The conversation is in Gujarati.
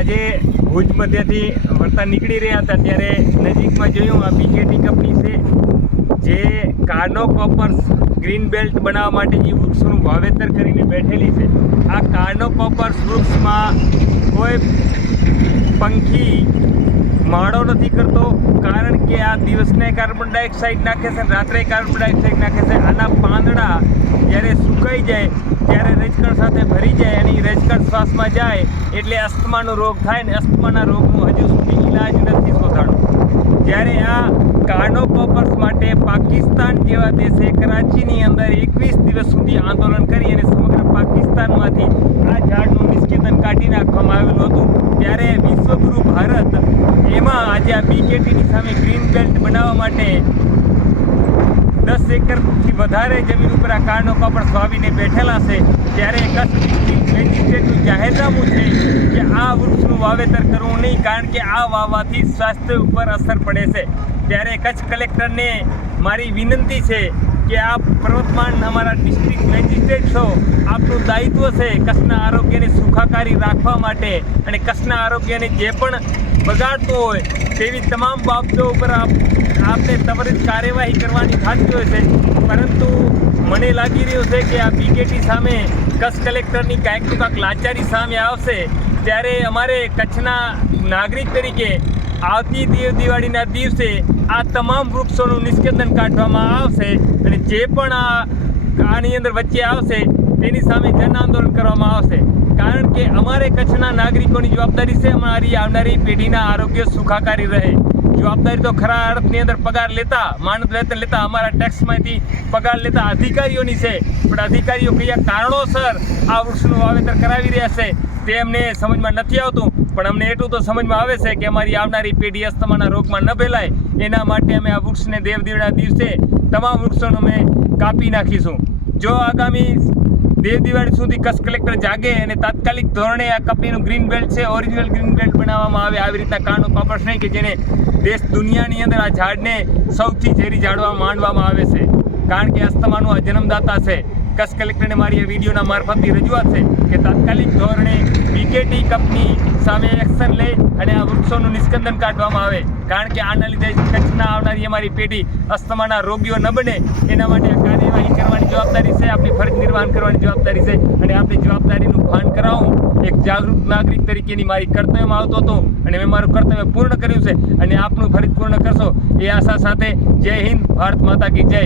આજે ભુજ મધ્યથી વળતા નીકળી રહ્યા હતા, ત્યારે નજીકમાં જોયું, આ બીકેટી કંપની છે, જે કાનો કોપર્સ ગ્રીન બેલ્ટ બનાવવા માટે જે વૃક્ષોનું વાવેતર કરીને બેઠેલી છે. આ કાનો કોપર્સ વૃક્ષમાં કોઈ પંખી માળો નથી કરતો, કારણ કે આ દિવસને કાર્બન ડાયોક્સાઇડ નાખે છે રાત્રે કાર્બન ડાયોક્સાઇડ નાખે છે. આના પાંદડા જ્યારે સુકાઈ જાય રજકણ સાથે ભરી જાય અને એ શ્વાસમાં જાય એટલે અસ્થમાનો રોગ થાય ને અસ્થમાના રોગનું હજુ સુધી ઈલાજ નથી શોધાણો. જ્યારે આ કાર્નોકોપર્સ માટે પાકિસ્તાન જેવા દેશે કરાચીની અંદર એકવીસ દિવસ સુધી આંદોલન કરી અને સમગ્ર પાકિસ્તાનમાંથી આ ઝાડનું નિષ્કેતન કાઢી નાખવામાં આવેલું હતું. ત્યારે વિશ્વગુરુ ભારત એમાં આજે આ બીકેટીની સામે ગ્રીન બેલ્ટ બનાવવા માટે દસ એકરથી વધારે જમીન ઉપર આ કાળનો પણ સ્વામીને બેઠેલા છે. ત્યારે કચ્છ મેજિસ્ટ્રેટનું જાહેરનામું છે કે આ વૃક્ષનું વાવેતર કરવું નહીં, કારણ કે આ વાવવાથી સ્વાસ્થ્ય ઉપર અસર પડે છે. ત્યારે કચ્છ કલેક્ટરને મારી વિનંતી છે કે આપ પ્રવર્તમાન અમારા ડિસ્ટ્રિક્ટ મેજિસ્ટ્રેટ છો, આપનું દાયિત્વ છે કચ્છના આરોગ્યને સુખાકારી રાખવા માટે અને કચ્છના આરોગ્યને જે પણ બગાડતું હોય તેવી તમામ બાબતો ઉપર આપ આપને ત્વરિત કાર્યવાહી કરવાની થતી હોય છે. પરંતુ મને લાગી રહ્યું છે કે આ બીકેટી સામે કચ્છ કલેક્ટરની કાંઈક કાંઈક લાચારી સામે આવશે. ત્યારે અમારે કચ્છના નાગરિક તરીકે આવતી દેવ, દિવાળીના દિવસે આ તમામ વૃક્ષોનું નિષ્કેતન કાઢવામાં આવશે અને જે પણ આ આની અંદર વચ્ચે આવશે, તેની સામે જન આંદોલન કરવામાં આવશે. કારણ કે અમારે કચ્છના નાગરિકોની જવાબદારી છે, અમારી આવનારી પેઢીના આરોગ્ય સુખાકારી રહે. જવાબદારી તો ખરા અર્થની અંદર પગાર લેતા માનદ વેતન લેતા અમારા ટેક્સમાંથી પગાર લેતા અધિકારીઓની છે. પણ અધિકારીઓ કયા કારણોસર આ વૃક્ષનું વાવેતર કરાવી રહ્યા છે, તે અમને સમજમાં નથી આવતું. પણ અમને એટલું તો સમજમાં આવે છે કે અમારી આવનારી પેઢી અસ્થમાના રોગમાં ન ફેલાય એના માટે અમે આ વૃક્ષને દેવદીવના દિવસે તમામ વૃક્ષોને અમે કાપી નાખીશું. જો આગામી દેવ દિવાળી સુધી કચ્છ કલેક્ટર જાગે અને તાત્કાલિક ધોરણે આ કંપનીનું ગ્રીન બેલ્ટ છે ઓરિજિનલ ગ્રીન બેલ્ટ બનાવવામાં આવે. આવી રીતના કાનો કોપર્સ નહીં કે જેને દેશ દુનિયાની અંદર આ ઝાડને સૌથી ઝેરી ઝાડવા માનવામાં આવે છે. કારણ કે અસ્થમાનું આ જન્મદાતા છે. કચ્છ કલેક્ટરને મારી આ વિડીયોના મારફતથી રજૂઆત છે કે તાત્કાલિક ધોરણે બીકેટી કંપની સામે એક્શન લે અને વૃક્ષોનું નિષ્કંદન કાઢવામાં આવે. કારણ કે આના લીધે કચ્છના આવનારી અમારી પેઢી અસ્થમાના રોગીઓ ન બને. એના માટે આ કાર્યવાહી કરવાની જવાબદારી છે, આપણી ફરજ નિર્વહન કરવાની જવાબદારી છે અને આપણી જવાબદારીનું ભાન કરાવું. એક જાગૃત નાગરિક તરીકેની મારી કર્તવ્યમાં આવતો હતો અને મેં મારું કર્તવ્ય પૂર્ણ કર્યું છે અને આપનું ફરજ પૂર્ણ કરશો. એ આશા સાથે જય હિન્દ, ભારત માતા કી જય.